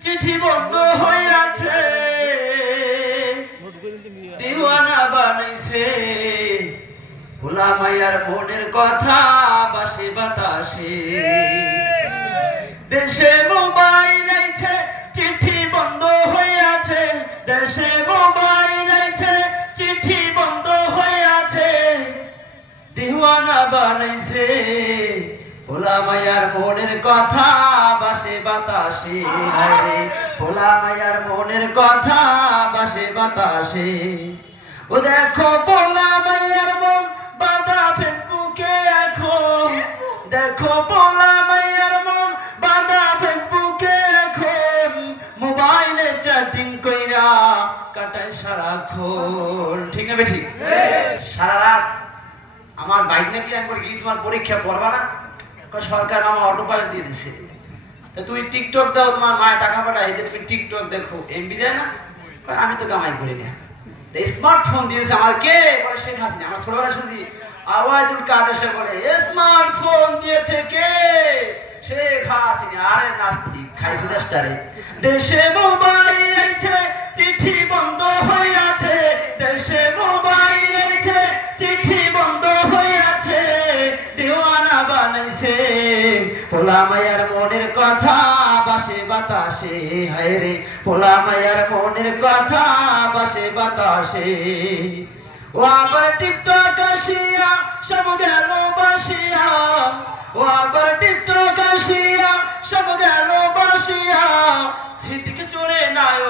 চিঠি বন্ধ হইয়াছে, দিওয়ানা বানাইছে। ভোলা মাইয়ার মনের কথা বাসে বাতাসে। দেশে মোবাইল আইছে, চিঠি বন্ধ হইয়াছে। দেশে মোবাইল আইছে, চিঠি বন্ধ হইয়াছে। দিওয়ানা বানাইছে। ভোলা মাইয়ার মনের কথা বাসে বাতাসে। ভোলা মাইয়ার মনের কথা বাসে বাতাসে। ও দেখো ভোলা মাইয়ার মন বাঁধা ফেসবুকে এখন। দেখো ভোলা মাইয়ার মন বাঁধা ফেসবুকে এখন। মোবাইলে চ্যাটিং কইরা কাটায় সারাক্ষণ। ঠিক না বেঠিক? সারা রাত আমার বাইক নাকি একবার গিয়ে তোমার পরীক্ষা করবা না? সরকার আমার অটো পাল্টে দিয়ে দিছে। তুমি টিকটক দাও, তোমার মায়ের টাকা পাঠায়, তুমি টিকটক দেখো, এমবি যায় না? আমি তো কামাই করি না। স্মার্টফোন দিয়েছে আমার কে? বলে শেখ হাসিনা। আমরা ছোটবেলা শুনছি আওয়াজুল কাদের সাহেব বলে স্মার্টফোন দিয়েছে কে? শেখ হাসিনা। আরে নাস্তিক, খাইছে দেশটারে। দেশে মোবাইল আছে, চিঠি বন্ধ হইয়াছে। দেশে মোবাইল আছে, চিঠি বন্ধ হইয়াছে। দেওয়ানা বানাইছে। ভোলা মাইয়ার মনের কথা বাসে বাতাসে। হায় রে ভোলা মাইয়ার মনের কথা বাসে বাতাসে। ও আবার টিকটক আসিয়া সব গেল বাসিয়া। ও আবার টিকটক আসিয়া সব গেল বাসিয়া। স্মৃতিকে চোরে নাই।